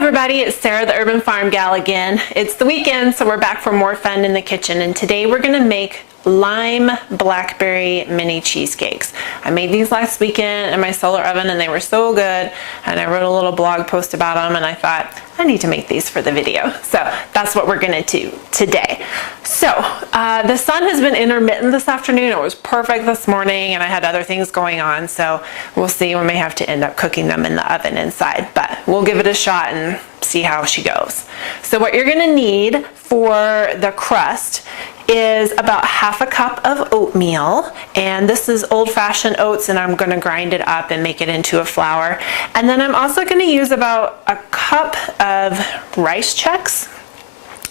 everybody, it's Sarah, the Urban Farm Gal again. It's the weekend, so we're back for more fun in the kitchen, and today we're gonna make lime blackberry mini cheesecakes. I made these last weekend in my solar oven and they were so good, and I wrote a little blog post about them, and I thought I need to make these for the video. So that's what we're gonna do today. So the sun has been intermittent this afternoon. It was perfect this morning and I had other things going on, so we'll see. We may have to end up cooking them in the oven inside, but we'll give it a shot and see how she goes. So what you're gonna need for the crust is about half a cup of oatmeal, and this is old-fashioned oats, and I'm going to grind it up and make it into a flour. And then I'm also going to use about a cup of rice checks,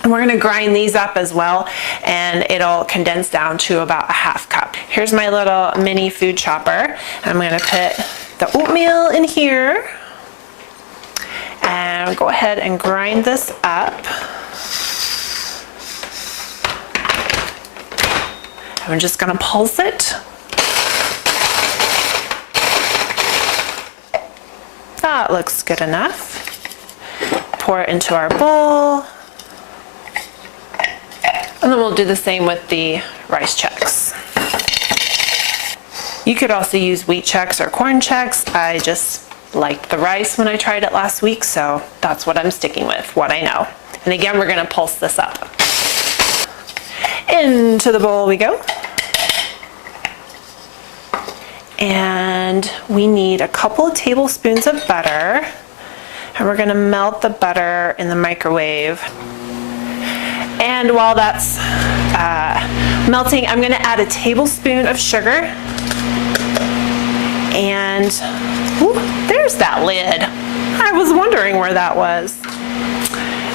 and we're going to grind these up as well, and it'll condense down to about a half cup. Here's my little mini food chopper. I'm going to put the oatmeal in here and go ahead and grind this up. I'm just going to pulse it. That looks good enough. Pour it into our bowl. And then we'll do the same with the rice checks. You could also use wheat checks or corn checks. I just liked the rice when I tried it last week, so that's what I'm sticking with, what I know. And again, we're going to pulse this up. Into the bowl we go. And we need a couple of tablespoons of butter, and we're going to melt the butter in the microwave. And while that's melting, I'm going to add a tablespoon of sugar, and ooh, there's that lid. I was wondering where that was.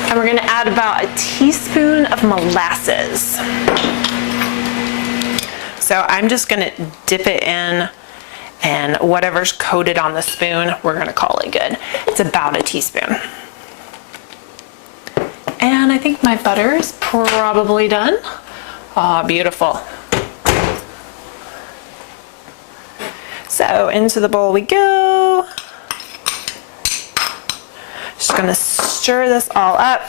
And we're going to add about a teaspoon of molasses. So I'm just going to dip it in, and whatever's coated on the spoon, we're going to call it good. It's about a teaspoon. And I think my butter is probably done. Ah, beautiful. So into the bowl we go. Just going to stir this all up.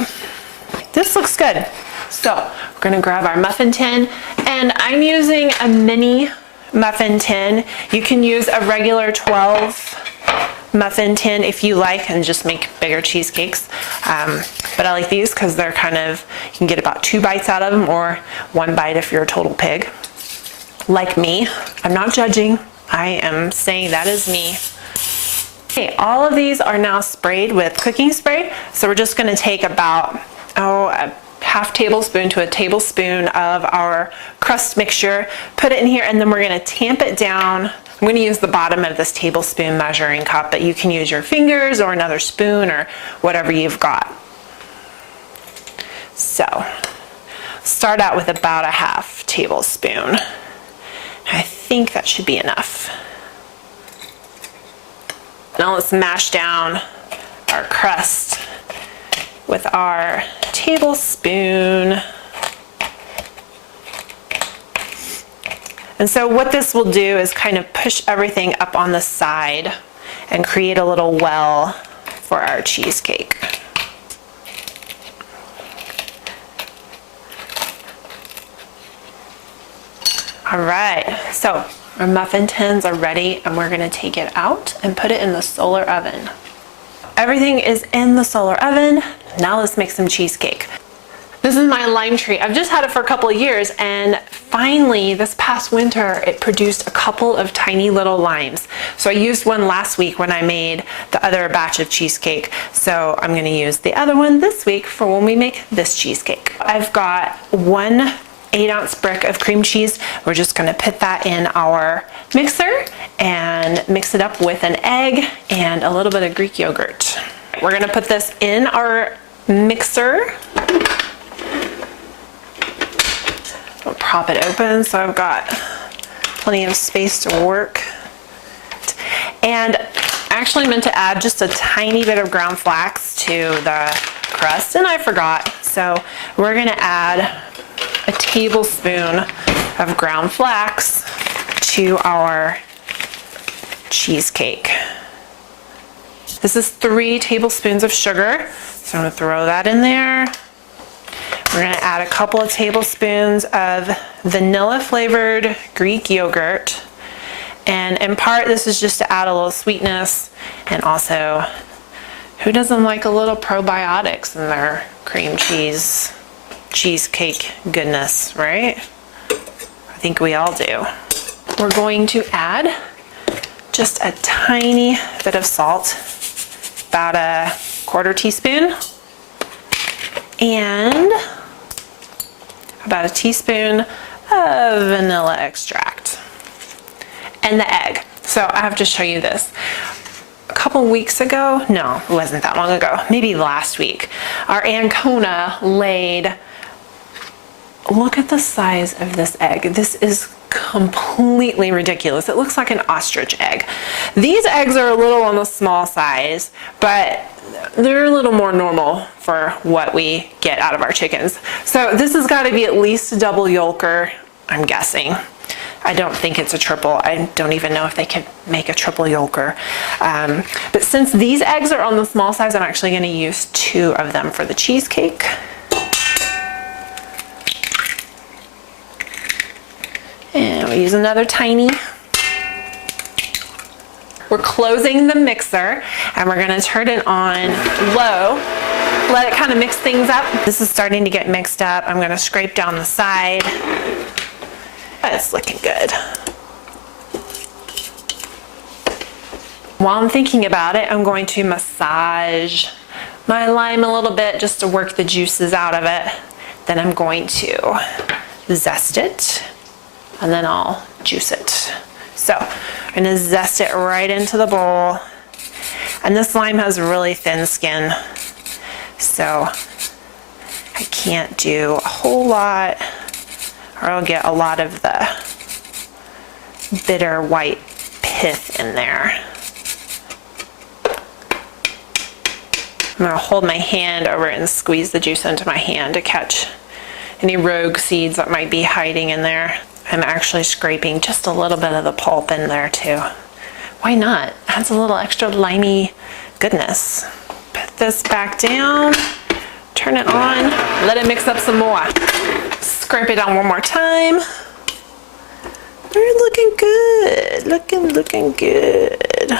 This looks good. So we're going to grab our muffin tin, and I'm using a mini muffin tin. You can use a regular 12 muffin tin if you like and just make bigger cheesecakes. But I like these because they're kind of, you can get about 2 bites out of them, or 1 bite if you're a total pig. Like me. I'm not judging. I am saying that is me. Okay, all of these are now sprayed with cooking spray. So we're just going to take about, a half tablespoon to a tablespoon of our crust mixture, put it in here, and then we're going to tamp it down. I'm going to use the bottom of this tablespoon measuring cup, but you can use your fingers or another spoon or whatever you've got. So start out with about a half tablespoon. I think that should be enough. Now let's mash down our crust with our tablespoon. And so what this will do is kind of push everything up on the side and create a little well for our cheesecake. All right, so our muffin tins are ready, and we're gonna take it out and put it in the solar oven. Everything is in the solar oven. Now let's make some cheesecake. This is my lime tree. I've just had it for a couple of years, and finally this past winter it produced a couple of tiny little limes. So I used one last week when I made the other batch of cheesecake. So I'm gonna use the other one this week for when we make this cheesecake. I've got 1 8-ounce brick of cream cheese. We're just gonna put that in our mixer and mix it up with an egg and a little bit of Greek yogurt. We're gonna put this in our mixer. I'll prop it open so I've got plenty of space to work. And I actually meant to add just a tiny bit of ground flax to the crust, and I forgot. So we're gonna add a tablespoon of ground flax to our cheesecake. This is 3 tablespoons of sugar. So I'm gonna throw that in there. We're gonna add a couple of tablespoons of vanilla flavored Greek yogurt. And in part, this is just to add a little sweetness, and also, who doesn't like a little probiotics in their cream cheese, cheesecake goodness, right? I think we all do. We're going to add just a tiny bit of salt, about a 1/4 teaspoon, and about a teaspoon of vanilla extract, and the egg. So I have to show you this. A couple weeks ago, no, it wasn't that long ago, maybe last week, our Ancona laid, look at the size of this egg. This is completely ridiculous. It looks like an ostrich egg. These eggs are a little on the small size, but they're a little more normal for what we get out of our chickens. So this has got to be at least a double yolker, I'm guessing. I don't think it's a triple. I don't even know if they could make a triple yolker. But since these eggs are on the small size, I'm actually going to use 2 of them for the cheesecake. And we'll use another tiny. We're closing the mixer, and we're gonna turn it on low. Let it kind of mix things up. This is starting to get mixed up. I'm gonna scrape down the side. It's looking good. While I'm thinking about it, I'm going to massage my lime a little bit just to work the juices out of it. Then I'm going to zest it, and then I'll juice it. So I'm gonna zest it right into the bowl. And this lime has really thin skin, so I can't do a whole lot, or I'll get a lot of the bitter white pith in there. I'm gonna hold my hand over it and squeeze the juice into my hand to catch any rogue seeds that might be hiding in there. I'm actually scraping just a little bit of the pulp in there too. Why not? Adds a little extra limey goodness. Put this back down, turn it on, let it mix up some more. Scrape it down one more time. We're looking good, looking good.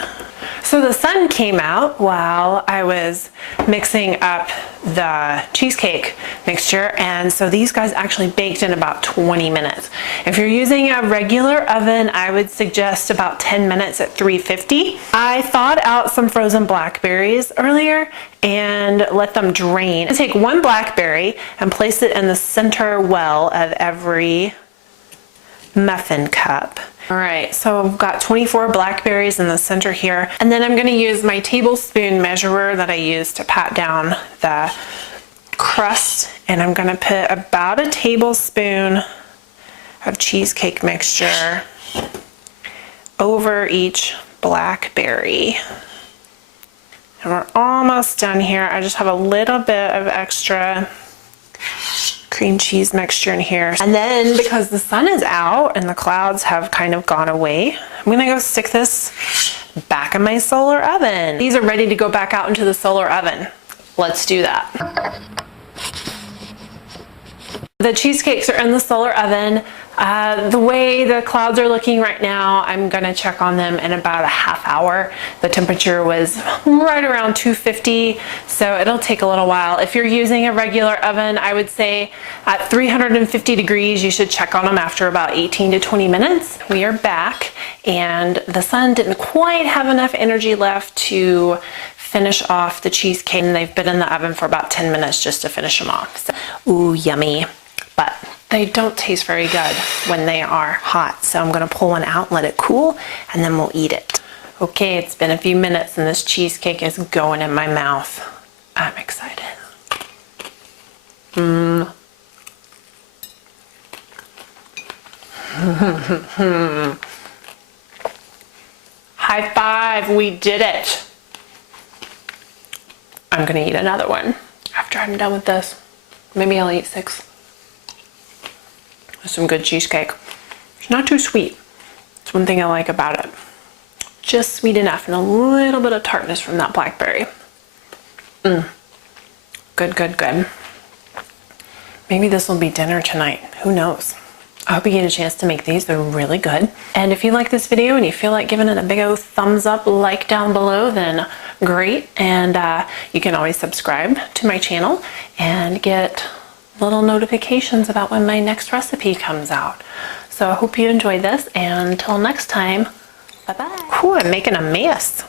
So the sun came out while I was mixing up the cheesecake mixture, and so these guys actually baked in about 20 minutes. If you're using a regular oven, I would suggest about 10 minutes at 350. I thawed out some frozen blackberries earlier and let them drain. Take 1 blackberry and place it in the center well of every muffin cup. All right, so I've got 24 blackberries in the center here, and then I'm gonna use my tablespoon measurer that I use to pat down the crust, and I'm gonna put about a tablespoon of cheesecake mixture over each blackberry. And we're almost done here. I just have a little bit of extra cream cheese mixture in here. And then because the sun is out and the clouds have kind of gone away, I'm gonna go stick this back in my solar oven. These are ready to go back out into the solar oven. Let's do that. The cheesecakes are in the solar oven. The way the clouds are looking right now, I'm gonna check on them in about a half hour. The temperature was right around 250, so it'll take a little while. If you're using a regular oven, I would say at 350 degrees, you should check on them after about 18 to 20 minutes. We are back, and the sun didn't quite have enough energy left to finish off the cheesecake, and they've been in the oven for about 10 minutes just to finish them off. So, ooh, yummy. But they don't taste very good when they are hot. So I'm gonna pull one out, let it cool, and then we'll eat it. Okay, it's been a few minutes and this cheesecake is going in my mouth. I'm excited. High five, we did it. I'm gonna eat another one after I'm done with this. Maybe I'll eat 6. Some good cheesecake. It's not too sweet. It's one thing I like about it. just sweet enough and a little bit of tartness from that blackberry. Good, good, good. Maybe this will be dinner tonight. Who knows? I hope you get a chance to make these. They're really good. And if you like this video and you feel like giving it a big old thumbs up, like down below, then great. And you can always subscribe to my channel and get little notifications about when my next recipe comes out. So I hope you enjoyed this, and until next time, bye-bye. Ooh, I'm making a mess.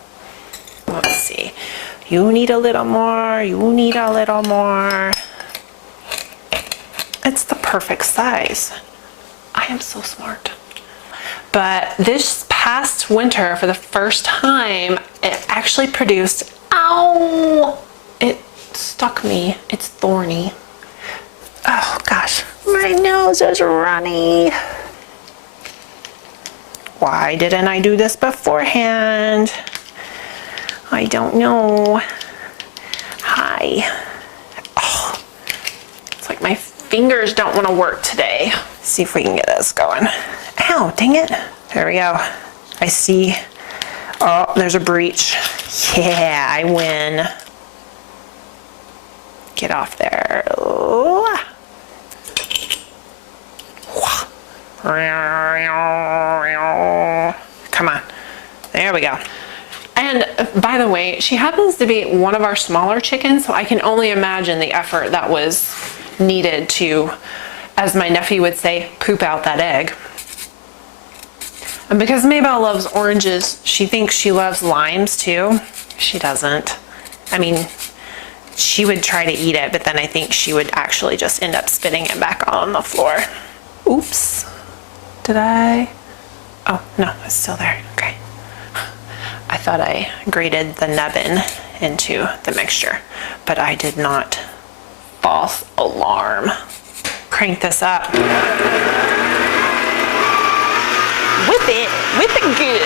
Let's see. You need a little more, you need a little more. It's the perfect size. I am so smart. But this past winter, for the first time, it actually produced, ow! It stuck me. It's thorny. Oh gosh, my nose is runny. Why didn't I do this beforehand? I don't know. Hi. Oh, it's like my fingers don't want to work today. Let's see if we can get this going. Ow, dang it. There we go. I see. Oh, there's a breach. Yeah, I win. Get off there. Ooh. Come on. There we go. And by the way, she happens to be one of our smaller chickens, so I can only imagine the effort that was needed to, as my nephew would say, poop out that egg. And because Maybelle loves oranges, she thinks she loves limes too. She doesn't. I mean, she would try to eat it, but then I think she would actually just end up spitting it back on the floor. Oops. Did I? Oh, no, it's still there. Okay. I thought I grated the nubbin into the mixture, but I did not. False alarm. Crank this up. Whip it good.